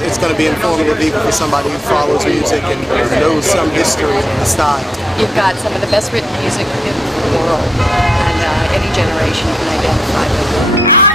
it's going to be informative even for somebody who follows music and knows some history of the style. You've got some of the best written music in the world, and any generation can identify with it.